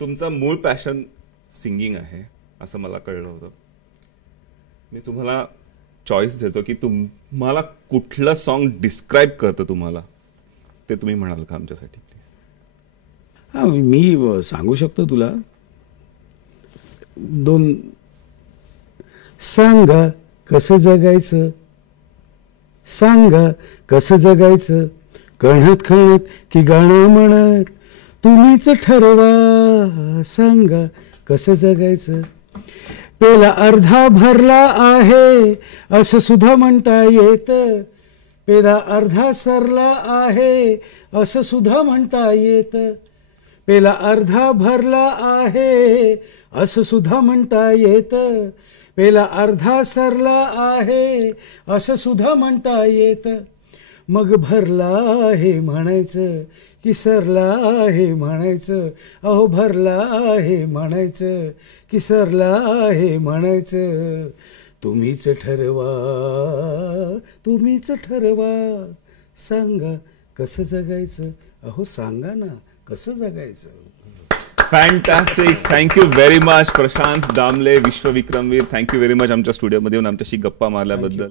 तुमचा मूळ passion singing आहे असं मला कळलं होतं. मी तुम्हाला चॉईस देतो की तुम्हाला कुठलं सॉन्ग डिस्क्राईब करतं तुम्हाला, ते तुम्ही म्हणाल का आमच्यासाठी प्लीज? हां, मी सांगू शकतो तुला. दोन. सांगा कसं जगायचं, सांगा कसं जगायचं, कणत कणत की गाणं म्हणत, तुम्हीच ठरवा. सांगा कसं जगायचं. पेला अर्धा भरला आहे असं सुद्धा म्हणता येतं, पेला अर्धा सरला आहे असं सुद्धा म्हणता येतं, पेला अर्धा भरला आहे असं सुद्धा म्हणता येतं, पेला अर्धा सरला आहे असं सुद्धा म्हणता येतं. मग भरला आहे म्हणायचं की सरला आहे म्हणायचं, अहो भरला आहे म्हणायचं की सरला आहे म्हणायचं, तुम्हीच ठरवा, तुम्हीच ठरवा. सांगा कसं जगायचं, अहो सांगा ना कसं जगायचं. Fantastic. Thank you very much Prashant Damle, विश्वविक्रमवीर. थँक्यू व्हेरी मच आमच्या स्टुडिओमध्ये येऊन आमच्याशी गप्पा मारल्याबद्दल.